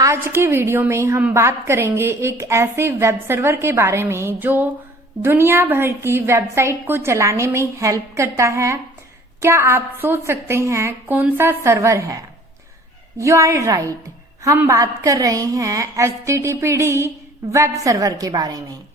आज के वीडियो में हम बात करेंगे एक ऐसे वेब सर्वर के बारे में जो दुनिया भर की वेबसाइट को चलाने में हेल्प करता है। क्या आप सोच सकते हैं कौन सा सर्वर है? यू आर राइट, हम बात कर रहे हैं HTTPD वेब सर्वर के बारे में।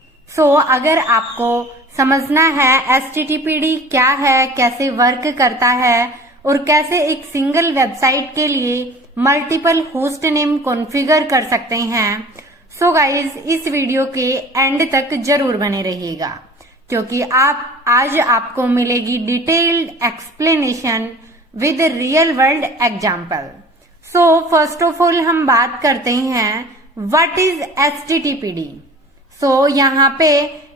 अगर आपको समझना है HTTPD क्या है, कैसे वर्क करता है और कैसे एक सिंगल वेबसाइट के लिए मल्टीपल होस्ट नेम कॉन्फ़िगर कर सकते हैं, गाइस इस वीडियो के एंड तक जरूर बने रहिएगा, क्योंकि आज आपको मिलेगी detailed explanation with real world example. First of all हम बात करते हैं व्हाट इज HTTPD। यहाँ पे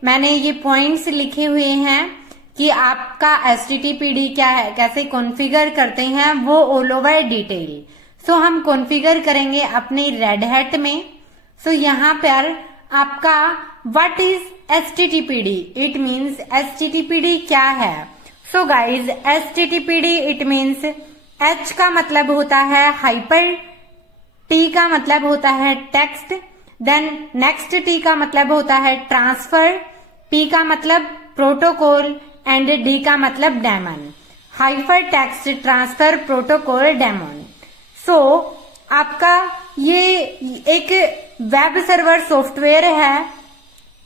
मैंने ये पॉइंट्स लिखे हुए हैं कि आपका HTTPD क्या है, कैसे कॉन्फ़िगर करते हैं, वो ऑल ओवर डिटेल। हम कॉन्फ़िगर करेंगे अपने रेड हैट में। यहाँ पर आपका what is HTTPD, it means HTTPD क्या है। Guys HTTPD it means H का मतलब होता है हाइपर, T का मतलब होता है टेक्स्ट, देन नेक्स्ट T का मतलब होता है ट्रांसफर, P का मतलब प्रोटोकॉल एंड D का मतलब daemon. Hyper text transfer protocol daemon. आपका ये एक वेब सर्वर सॉफ्टवेयर है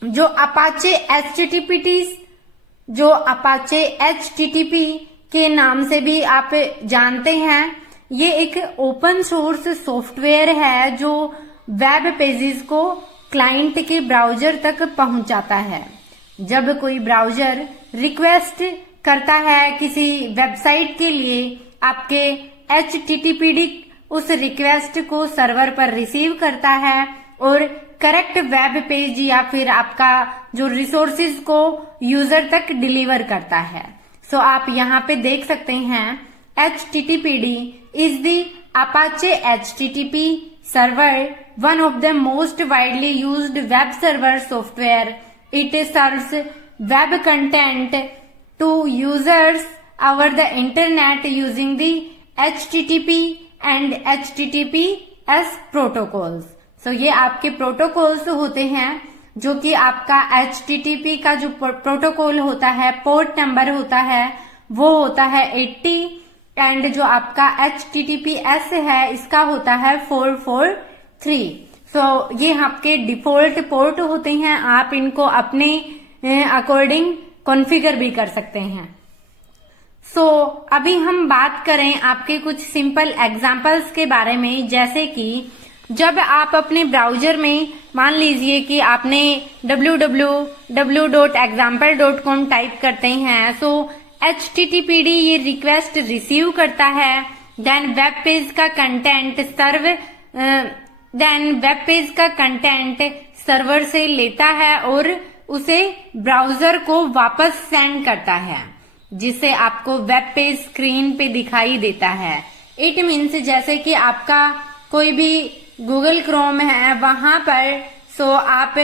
जो अपाचे HTTP के नाम से भी आप जानते हैं। ये एक ओपन सोर्स सॉफ्टवेयर है जो वेब पेजेस को क्लाइंट के ब्राउजर तक पहुंचाता है। जब कोई ब्राउजर रिक्वेस्ट करता है किसी वेबसाइट के लिए, आपके HTTPD उस रिक्वेस्ट को सर्वर पर रिसीव करता है और करेक्ट वेब पेज या फिर आपका जो रिसोर्सेज को यूजर तक डिलीवर करता है। आप यहाँ पे देख सकते हैं HTTPD is the Apache HTTP server, one of the most widely used web server software. It serves web content to users over the internet using the HTTP and HTTPS protocols. ये आपके प्रोटोकॉल्स होते हैं जो कि आपका HTTP का जो protocol होता है, पोर्ट नंबर होता है, वो होता है 80 एंड जो आपका HTTPS है इसका होता है 443। ये आपके डिफॉल्ट पोर्ट होते हैं, आप इनको अपने अकॉर्डिंग कॉन्फ़िगर भी कर सकते हैं। अभी हम बात करें आपके कुछ सिंपल एग्जांपल्स के बारे में, जैसे कि जब आप अपने ब्राउजर में मान लीजिए कि आपने www.example.com टाइप करते हैं, HTTPD ये रिक्वेस्ट रिसीव करता है, देन वेब पेज का कंटेंट सर्वर से लेता है और उसे ब्राउजर को वापस सेंड करता है, जिससे आपको वेब पेज स्क्रीन पे दिखाई देता है। इट मीन्स जैसे कि आपका कोई भी गूगल क्रोम है, वहां पर आप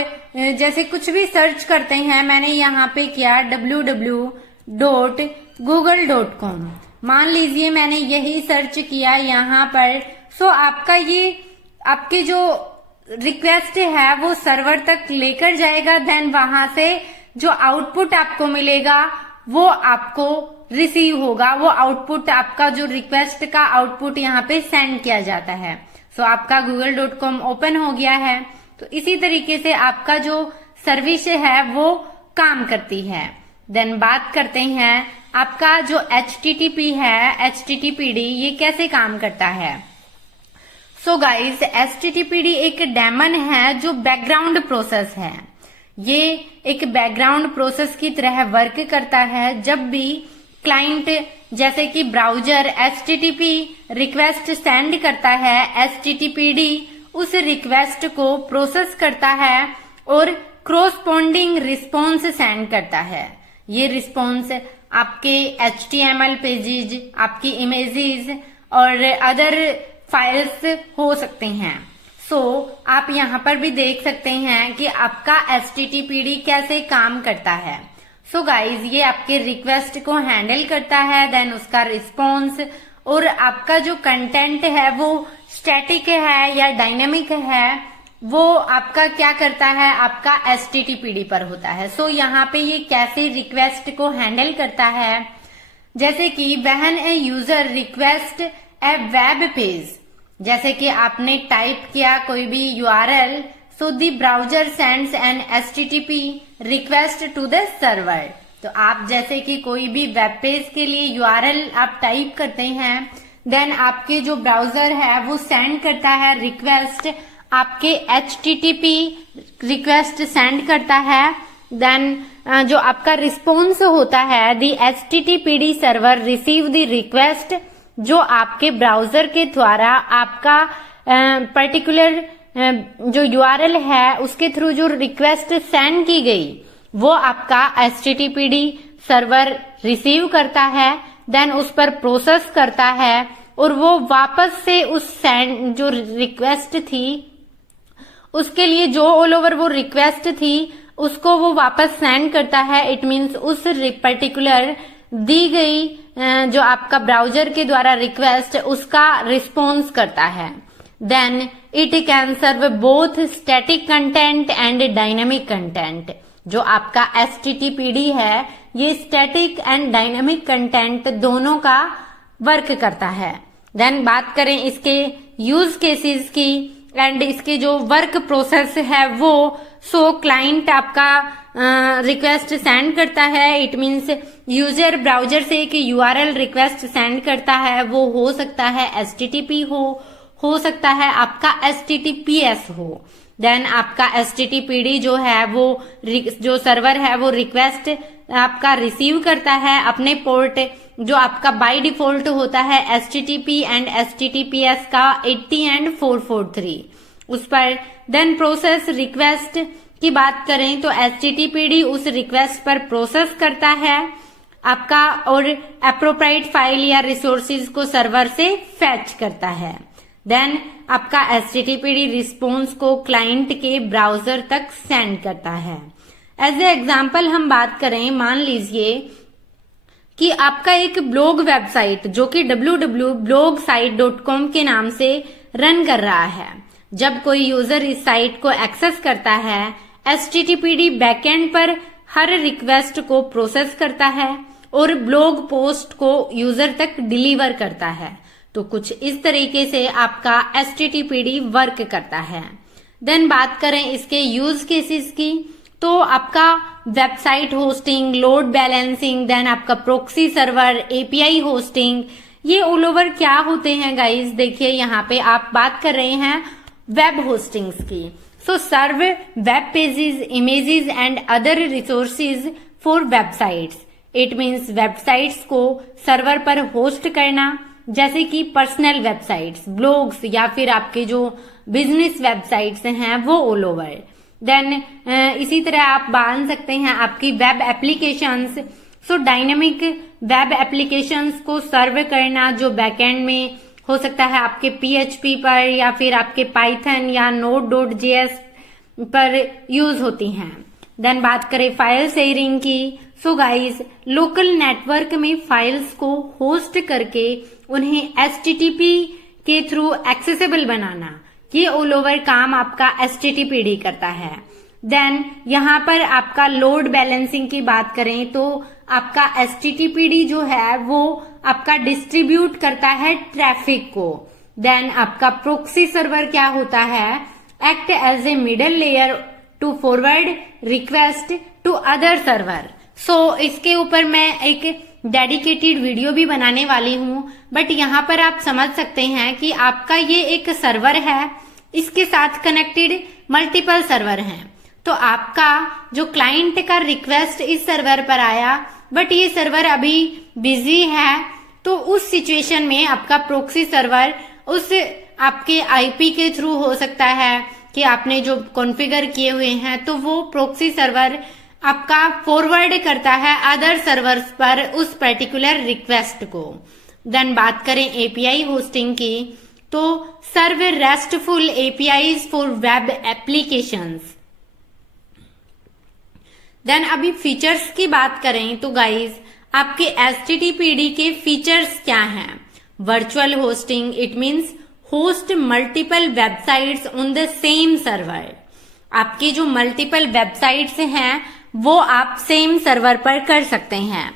जैसे कुछ भी सर्च करते हैं, मैंने यहाँ पे किया www.google.com, मान लीजिए मैंने यही सर्च किया यहाँ पर, आपका ये आपके जो रिक्वेस्ट है वो सर्वर तक लेकर जाएगा, देन वहां से जो आउटपुट आपको मिलेगा वो आपको रिसीव होगा। वो आउटपुट आपका जो रिक्वेस्ट का आउटपुट यहाँ पे सेंड किया जाता है। आपका google.com ओपन हो गया है। इसी तरीके से आपका जो सर्विस है वो काम करती है। देन बात करते हैं आपका जो HTTP है, HTTPD ये कैसे काम करता है। गाइस HTTPD एक डेमन है जो बैकग्राउंड प्रोसेस है। ये एक बैकग्राउंड प्रोसेस की तरह वर्क करता है। जब भी क्लाइंट जैसे कि ब्राउजर HTTP रिक्वेस्ट सेंड करता है, HTTPD उस रिक्वेस्ट को प्रोसेस करता है और कॉरस्पॉन्डिंग रिस्पॉन्स सेंड करता है। ये रिस्पॉन्स आपके HTML पेजेज, आपकी इमेजेस और अदर फाइल्स हो सकते हैं। आप यहाँ पर भी देख सकते हैं कि आपका HTTPD कैसे काम करता है। गाइज ये आपके रिक्वेस्ट को हैंडल करता है, देन उसका रिस्पॉन्स और आपका जो कंटेंट है वो स्टैटिक है या डायनेमिक है, वो आपका क्या करता है, आपका HTTPD पर होता है। सो यहाँ पे ये कैसे रिक्वेस्ट को हैंडल करता है, जैसे कि when a user request a web page, जैसे कि आपने टाइप किया कोई भी URL, so the browser sends an HTTP request to the server. तो आप जैसे कि कोई भी वेब पेज के लिए URL आप टाइप करते हैं, देन आपके जो ब्राउजर है वो सेंड करता है रिक्वेस्ट, आपके HTTP रिक्वेस्ट सेंड करता है। देन जो आपका रिस्पॉन्स होता है, the HTTPD server receive the request, जो आपके ब्राउजर के द्वारा आपका पर्टिकुलर जो URL है उसके थ्रू जो रिक्वेस्ट सेंड की गई वो आपका HTTPD सर्वर रिसीव करता है, देन उस पर प्रोसेस करता है और वो वापस से उस सेंड जो रिक्वेस्ट थी उसके लिए जो ऑल ओवर वो रिक्वेस्ट थी उसको वो वापस सेंड करता है। इट मीन्स उस पर्टिकुलर दी गई जो आपका ब्राउजर के द्वारा रिक्वेस्ट उसका रिस्पॉन्स करता है। Then it can serve both static content and dynamic content. जो आपका HTTPD है ये स्टैटिक एंड डायनेमिक कंटेंट दोनों का वर्क करता है। देन बात करें इसके यूज केसेस की एंड इसके जो वर्क प्रोसेस है वो, सो क्लाइंट आपका रिक्वेस्ट सेंड करता है। इट मीन्स यूजर ब्राउजर से एक URL रिक्वेस्ट सेंड करता है, वो हो सकता है HTTP हो सकता है आपका HTTPS हो। देन आपका HTTPD जो है वो जो सर्वर है वो रिक्वेस्ट आपका रिसीव करता है अपने पोर्ट जो आपका बाय डिफॉल्ट होता है HTTP एंड HTTPS का 80 एंड 443 उस पर। देन प्रोसेस रिक्वेस्ट की बात करें तो HTTPD उस रिक्वेस्ट पर प्रोसेस करता है आपका और एप्रोप्राइट फाइल या रिसोर्सेज को सर्वर से फैच करता है। देन आपका HTTPD रिस्पॉन्स को क्लाइंट के ब्राउजर तक सेंड करता है। एज ए एग्जाम्पल हम बात करें, मान लीजिए कि आपका एक ब्लॉग वेबसाइट जो कि www.blogsite.com के नाम से रन कर रहा है। जब कोई यूजर इस साइट को एक्सेस करता है, HTTPD बैकएंड पर हर रिक्वेस्ट को प्रोसेस करता है और ब्लॉग पोस्ट को यूजर तक डिलीवर करता है। तो कुछ इस तरीके से आपका HTTPD वर्क करता है। देन बात करें इसके यूज केसेस की, तो आपका website hosting, load balancing, then आपका प्रोक्सी सर्वर, API होस्टिंग, ये ऑल ओवर क्या होते हैं गाइस। देखिए यहाँ पे आप बात कर रहे हैं वेब होस्टिंग्स की। So serve web pages, images and other resources for websites. It means websites को सर्वर पर होस्ट करना, जैसे कि पर्सनल वेबसाइट्स, ब्लॉग्स या फिर आपके जो बिजनेस वेबसाइट्स हैं वो ऑल ओवर। देन इसी तरह आप मान सकते हैं आपकी वेब एप्लीकेशंस। सो डायनेमिक वेब एप्लीकेशंस को सर्व करना जो बैकएंड में हो सकता है आपके PHP पर या फिर आपके पाइथन या Node.js पर यूज होती हैं। देन बात करें फाइल शेयरिंग की, सो गाइस लोकल नेटवर्क में फाइल्स को होस्ट करके उन्हें HTTP के थ्रू एक्सेसिबल बनाना, ये ऑल ओवर काम आपका HTTPD करता है। देन यहाँ पर आपका लोड बैलेंसिंग की बात करें तो आपका HTTPD जो है वो आपका डिस्ट्रीब्यूट करता है ट्रैफिक को। देन आपका प्रोक्सी सर्वर क्या होता है, act as a middle layer to forward request to other server. So इसके ऊपर मैं एक डेडिकेटेड वीडियो भी बनाने वाली हूँ, बट यहाँ पर आप समझ सकते हैं कि आपका ये एक सर्वर है, इसके साथ कनेक्टेड मल्टीपल सर्वर हैं। तो आपका जो क्लाइंट का रिक्वेस्ट इस सर्वर पर आया बट ये सर्वर अभी बिजी है, तो उस सिचुएशन में आपका प्रोक्सी सर्वर उस आपके IP के थ्रू हो सकता है कि आपने जो कॉन्फ़िगर किए हुए हैं, तो वो प्रोक्सी सर्वर आपका फॉरवर्ड करता है अदर सर्वर्स पर उस पर्टिकुलर रिक्वेस्ट को। देन बात करें API होस्टिंग की, तो serve restful APIs for web applications. Then अभी फीचर्स की बात करें तो गाइज आपके HTTPD के फीचर्स क्या हैं। Virtual hosting, it means host multiple websites on the same server. आपकी जो मल्टीपल वेबसाइट्स हैं वो आप सेम सर्वर पर कर सकते हैं।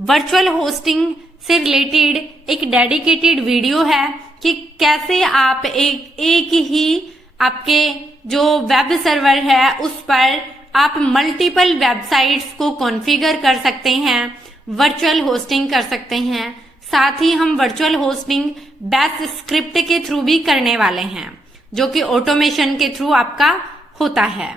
वर्चुअल होस्टिंग से रिलेटेड एक डेडिकेटेड वीडियो है कि कैसे आप एक ही आपके जो वेब सर्वर है उस पर आप मल्टीपल वेबसाइट्स को कॉन्फ़िगर कर सकते हैं, वर्चुअल होस्टिंग कर सकते हैं। साथ ही हम वर्चुअल होस्टिंग बैश स्क्रिप्ट के थ्रू भी करने वाले हैं, जो कि ऑटोमेशन के थ्रू आपका होता है।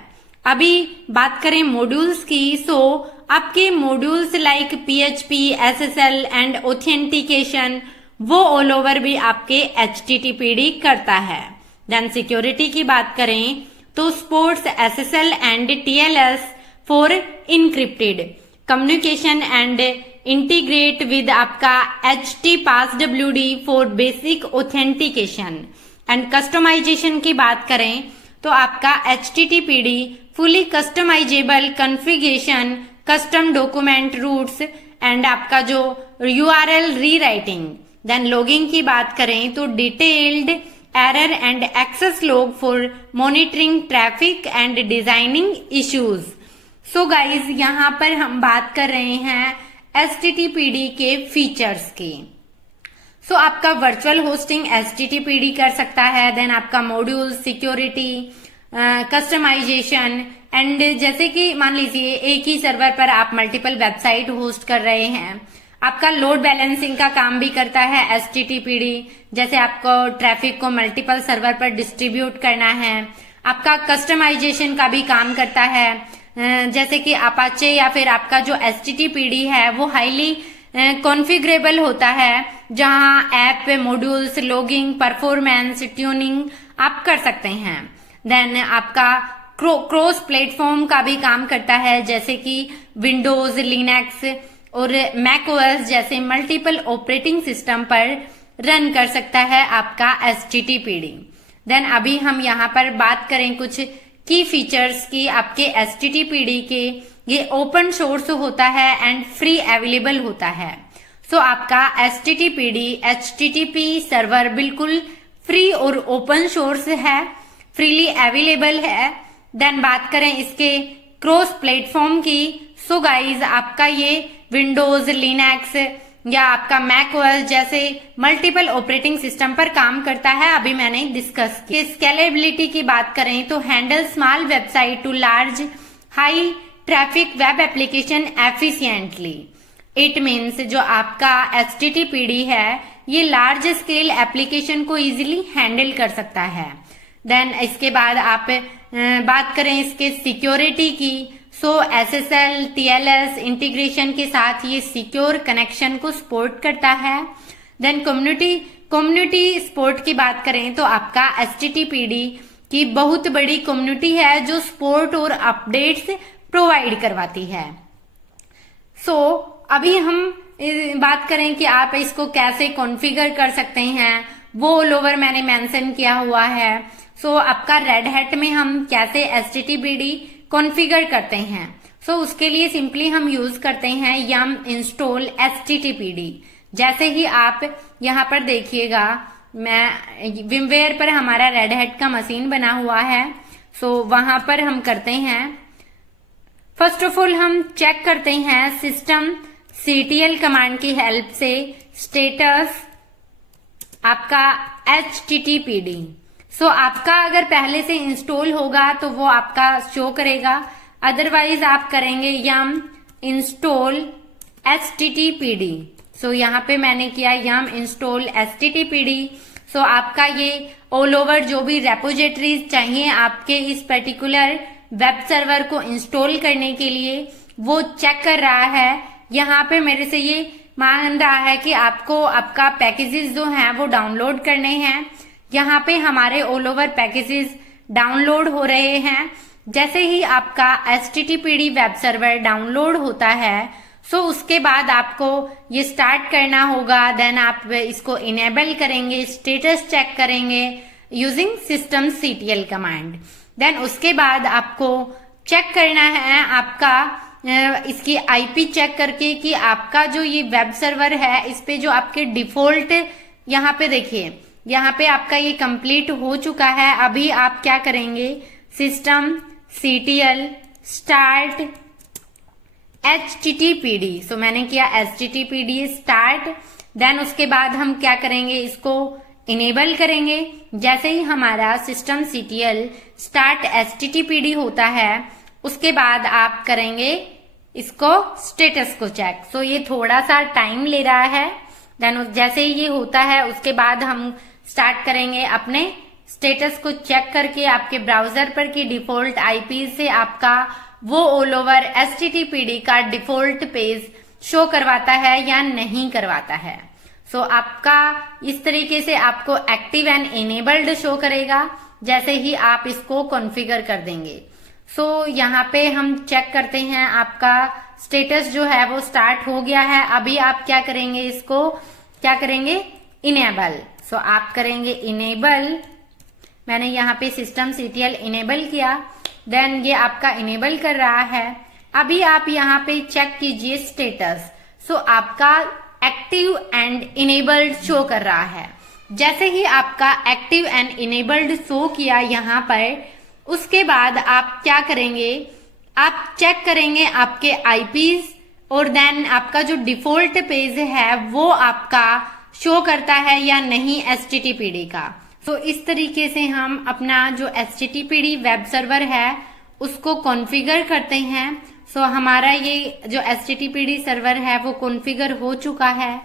अभी बात करें मॉड्यूल्स की, सो आपके modules like PHP, SSL and authentication वो ऑल ओवर भी आपके HTTPD करता है। देन सिक्योरिटी की बात करें तो sports SSL and TLS for encrypted communication and integrate with आपका HTPassWD for basic authentication and customization की बात करें तो आपका HTTPD fully customizable configuration, custom document roots and आपका जो URL रीराइटिंग। देन लॉगिंग की बात करें तो detailed error and access log for monitoring traffic and designing issues. So guys यहाँ पर हम बात कर रहे हैं HTTPD के फीचर्स की। सो आपका वर्चुअल होस्टिंग HTTPD कर सकता है। देन आपका मॉड्यूल, सिक्योरिटी, कस्टमाइजेशन एंड जैसे कि मान लीजिए एक ही सर्वर पर आप मल्टीपल वेबसाइट होस्ट कर रहे हैं, आपका लोड बैलेंसिंग का काम भी करता है HTTPD। जैसे आपको ट्रैफिक को मल्टीपल सर्वर पर डिस्ट्रीब्यूट करना है, आपका कस्टमाइजेशन का भी काम करता है। जैसे कि अपाचे या फिर आपका जो HTTPD है वो हाईली कॉन्फ़िगरेबल होता है, जहां app, modules, logging, performance, tuning आप कर सकते हैं। देन आपका क्रॉस प्लेटफॉर्म का भी काम करता है, जैसे कि विंडोज, लिनक्स और मैकओएस जैसे मल्टीपल ऑपरेटिंग सिस्टम पर रन कर सकता है आपका HTTPD। देन अभी हम यहाँ पर बात करें कुछ की फीचर्स की आपके HTTPD के। ये ओपन सोर्स होता है एंड फ्री अवेलेबल होता है। सो आपका HTTPD HTTP सर्वर बिल्कुल फ्री और ओपन सोर्स है, फ्रीली अवेलेबल है। देन बात करें इसके क्रॉस प्लेटफॉर्म की, सो गाइज आपका ये विंडोज, लिनक्स या आपका मैकओएस जैसे मल्टीपल ऑपरेटिंग सिस्टम पर काम करता है। अभी मैंने डिस्कस की। स्केलेबिलिटी की बात करें तो handle small website to large high traffic web application efficiently. It means जो आपका HTTPD है ये लार्ज स्केल एप्लीकेशन को इजीली हैंडल कर सकता है। देन इसके बाद आप बात करें इसके सिक्योरिटी की, सो SSL, TLS इंटीग्रेशन के साथ ये सिक्योर कनेक्शन को सपोर्ट करता है। देन कम्युनिटी सपोर्ट की बात करें तो आपका HTTPD की बहुत बड़ी कम्युनिटी है जो सपोर्ट और अपडेट्स प्रोवाइड करवाती है। सो अभी हम बात करें कि आप इसको कैसे कॉन्फ़िगर कर सकते हैं, वो ऑल ओवर मैंने मेंशन किया हुआ है। सो आपका रेड हैट में हम कैसे HTTPD कॉन्फ़िगर करते हैं, सो उसके लिए सिंपली हम यूज करते हैं yum install HTTPD। जैसे ही आप यहाँ पर देखिएगा, मैं विमवेयर पर हमारा रेड हैट का मशीन बना हुआ है, सो वहां पर हम करते हैं। फर्स्ट ऑफ ऑल हम चेक करते हैं सिस्टम CTL कमांड की हेल्प से स्टेटस आपका HTTPD। सो आपका अगर पहले से इंस्टॉल होगा तो वो आपका शो करेगा, अदरवाइज आप करेंगे yum install HTTPD। सो यहाँ पे मैंने किया yum install HTTPD। सो आपका ये ऑल ओवर जो भी रेपोजिटरीज चाहिए आपके इस पर्टिकुलर वेब सर्वर को इंस्टॉल करने के लिए वो चेक कर रहा है। यहाँ पे मेरे से ये मांग रहा है कि आपको आपका पैकेजेस जो हैं वो डाउनलोड करने हैं। यहाँ पे हमारे ऑल ओवर पैकेजेस डाउनलोड हो रहे हैं। जैसे ही आपका HTTPD वेब सर्वर डाउनलोड होता है, सो उसके बाद आपको ये स्टार्ट करना होगा। देन आप इसको इनेबल करेंगे, स्टेटस चेक करेंगे using system CTL command. Then उसके बाद आपको चेक करना है आपका इसकी IP चेक करके कि आपका जो ये वेब सर्वर है इस पे जो आपके डिफॉल्ट यहाँ पे देखिए यहाँ पे आपका ये कंप्लीट हो चुका है। अभी आप क्या करेंगे, सिस्टम CTL स्टार्ट HTTPD। सो मैंने किया HTTPD स्टार्ट। देन उसके बाद हम क्या करेंगे, इसको इनेबल करेंगे। जैसे ही हमारा सिस्टम CTL स्टार्ट HTTPD होता है, उसके बाद आप करेंगे इसको स्टेटस को चेक। सो ये थोड़ा सा टाइम ले रहा है। देन जैसे ही ये होता है, उसके बाद हम स्टार्ट करेंगे अपने स्टेटस को चेक करके आपके ब्राउजर पर की डिफॉल्ट IP से आपका वो ऑल ओवर HTTPD का डिफॉल्ट पेज शो करवाता है या नहीं करवाता है। सो आपका इस तरीके से आपको एक्टिव एंड इनेबल्ड शो करेगा जैसे ही आप इसको कॉन्फ़िगर कर देंगे। सो यहाँ पे हम चेक करते हैं, आपका स्टेटस जो है वो स्टार्ट हो गया है। अभी आप क्या करेंगे, इसको क्या करेंगे, इनेबल। सो आप करेंगे इनेबल। मैंने यहाँ पे सिस्टम CTL इनेबल किया। देन ये आपका इनेबल कर रहा है। अभी आप यहाँ पे चेक कीजिए स्टेटस। सो आपका एक्टिव एंड इनेबल्ड शो कर रहा है। जैसे ही आपका एक्टिव एंड इनेबल्ड शो किया यहाँ पर, उसके बाद आप क्या करेंगे, आप चेक करेंगे आपके IPs और देन आपका जो डिफॉल्ट पेज है वो आपका शो करता है या नहीं HTTPD का। तो इस तरीके से हम अपना जो HTTPD वेब सर्वर है उसको कॉन्फ़िगर करते हैं। सो हमारा ये जो HTTPD सर्वर है वो कॉन्फ़िगर हो चुका है।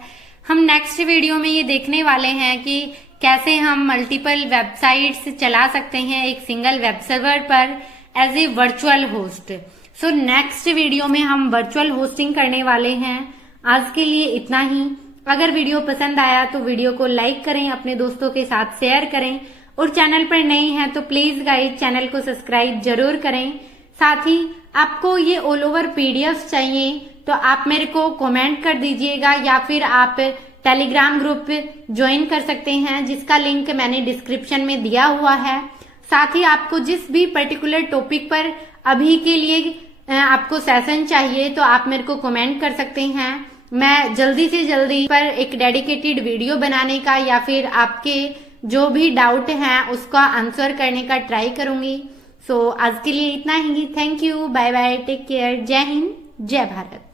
हम नेक्स्ट वीडियो में ये देखने वाले हैं कि कैसे हम मल्टीपल वेबसाइट्स चला सकते हैं एक सिंगल वेब सर्वर पर as a virtual host. So next video में हम वर्चुअल होस्टिंग करने वाले हैं। आज के लिए इतना ही। अगर वीडियो पसंद आया तो वीडियो को लाइक करें, अपने दोस्तों के साथ शेयर करें और चैनल पर नए हैं तो प्लीज गाइस चैनल को सब्सक्राइब जरूर करें। साथ ही आपको ये ऑल ओवर PDF चाहिए तो आप मेरे को कमेंट कर दीजिएगा या फिर आप टेलीग्राम ग्रुप ज्वाइन कर सकते हैं जिसका लिंक मैंने डिस्क्रिप्शन में दिया हुआ है। साथ ही आपको जिस भी पर्टिकुलर टॉपिक पर अभी के लिए आपको सेशन चाहिए तो आप मेरे को कमेंट कर सकते हैं। मैं जल्दी से जल्दी पर एक डेडिकेटेड वीडियो बनाने का या फिर आपके जो भी डाउट हैं उसका आंसर करने का ट्राई करूंगी। सो आज के लिए इतना ही। Thank you, bye bye, take care, Jai Hind, जय भारत।